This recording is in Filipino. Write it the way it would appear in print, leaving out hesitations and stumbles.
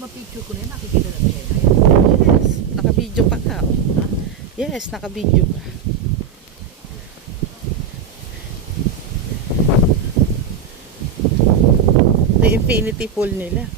ma-picture ko na yun, nakikita na siya. Yes, naka-video pa ka. Ha? Yes, naka-video pa. The infinity pool nila.